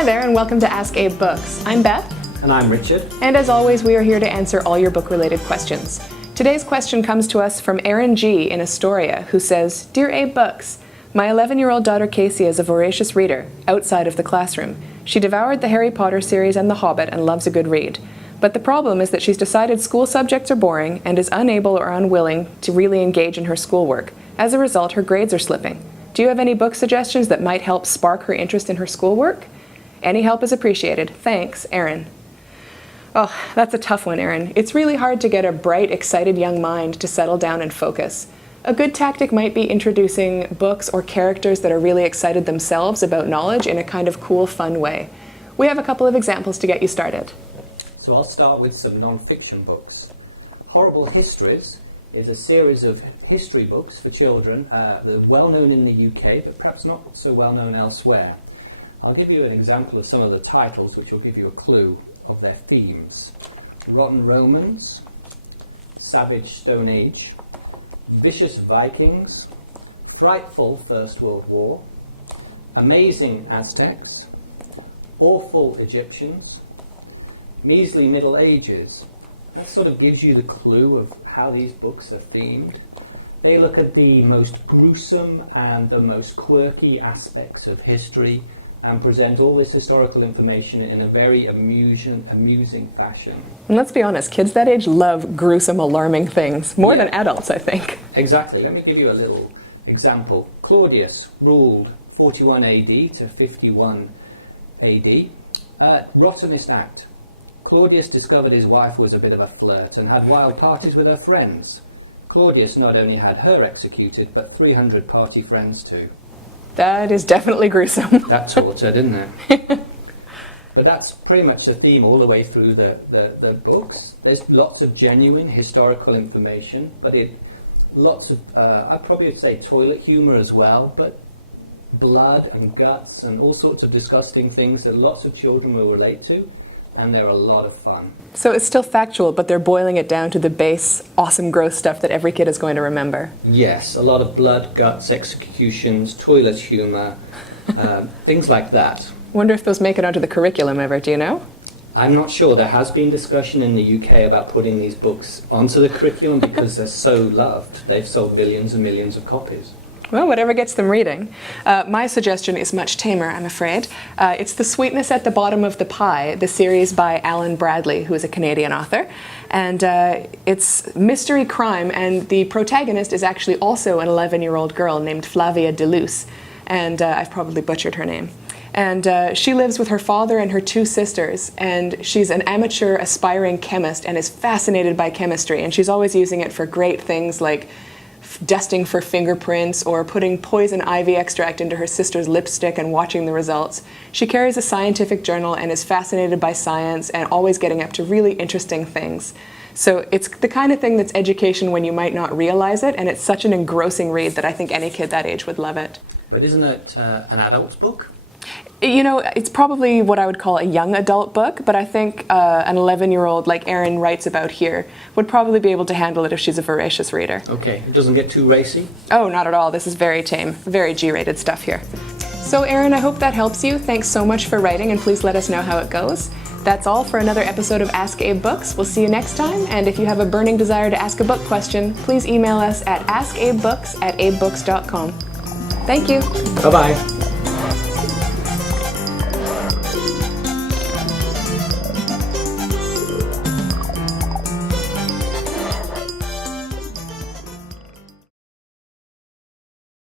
Hi there, and welcome to Ask AbeBooks. I'm Beth. And I'm Richard. And as always, we are here to answer all your book-related questions. Today's question comes to us from Erin G in Astoria, who says, Dear AbeBooks, my 11-year-old daughter Casey is a voracious reader, outside of the classroom. She devoured the Harry Potter series and The Hobbit and loves a good read. But the problem is that she's decided school subjects are boring and is unable or unwilling to really engage in her schoolwork. As a result, her grades are slipping. Do you have any book suggestions that might help spark her interest in her schoolwork? Any help is appreciated. Thanks, Erin. Oh, that's a tough one, Erin. It's really hard to get a bright, excited young mind to settle down and focus. A good tactic might be introducing books or characters that are really excited themselves about knowledge in a kind of cool, fun way. We have a couple of examples to get you started. So I'll start with some non-fiction books. Horrible Histories is a series of history books for children. They're well known in the UK, but perhaps not so well known elsewhere. I'll give you an example of some of the titles, which will give you a clue of their themes. Rotten Romans, Savage Stone Age, Vicious Vikings, Frightful First World War, Amazing Aztecs, Awful Egyptians, Measly Middle Ages. That sort of gives you the clue of how these books are themed. They look at the most gruesome and the most quirky aspects of history and present all this historical information in a very amusing fashion. And let's be honest, kids that age love gruesome, alarming things, more than adults, I think. Exactly. Let me give you a little example. Claudius ruled 41 AD to 51 AD. Rottenest act. Claudius discovered his wife was a bit of a flirt and had wild parties with her friends. Claudius not only had her executed, but 300 party friends too. That is definitely gruesome. That taught her, didn't it? But that's pretty much the theme all the way through the books. There's lots of genuine historical information, but lots of, I probably would say toilet humor as well, but blood and guts and all sorts of disgusting things that lots of children will relate to. And they're a lot of fun. So it's still factual, but they're boiling it down to the base, awesome, gross stuff that every kid is going to remember. Yes, a lot of blood, guts, executions, toilet humor, things like that. Wonder if those make it onto the curriculum ever, do you know? I'm not sure. There has been discussion in the UK about putting these books onto the curriculum because they're so loved. They've sold millions and millions of copies. Well, whatever gets them reading. My suggestion is much tamer, I'm afraid. It's The Sweetness at the Bottom of the Pie, the series by Alan Bradley, who is a Canadian author. And it's mystery crime, and the protagonist is actually also an 11-year-old girl named Flavia Deleuze. And I've probably butchered her name. And she lives with her father and her two sisters, and she's an amateur aspiring chemist and is fascinated by chemistry. And she's always using it for great things like dusting for fingerprints or putting poison ivy extract into her sister's lipstick and watching the results. She carries a scientific journal and is fascinated by science and always getting up to really interesting things. So it's the kind of thing that's education when you might not realize it, and it's such an engrossing read that I think any kid that age would love it. But isn't it an adult's book? You know, it's probably what I would call a young adult book, but I think an 11-year-old, like Erin writes about here, would probably be able to handle it if she's a voracious reader. Okay, it doesn't get too racy? Oh, not at all. This is very tame, very G-rated stuff here. So Erin, I hope that helps you. Thanks so much for writing, and please let us know how it goes. That's all for another episode of Ask Abe Books. We'll see you next time, and if you have a burning desire to ask a book question, please email us at askabebooks@abebooks.com. Thank you. Bye-bye.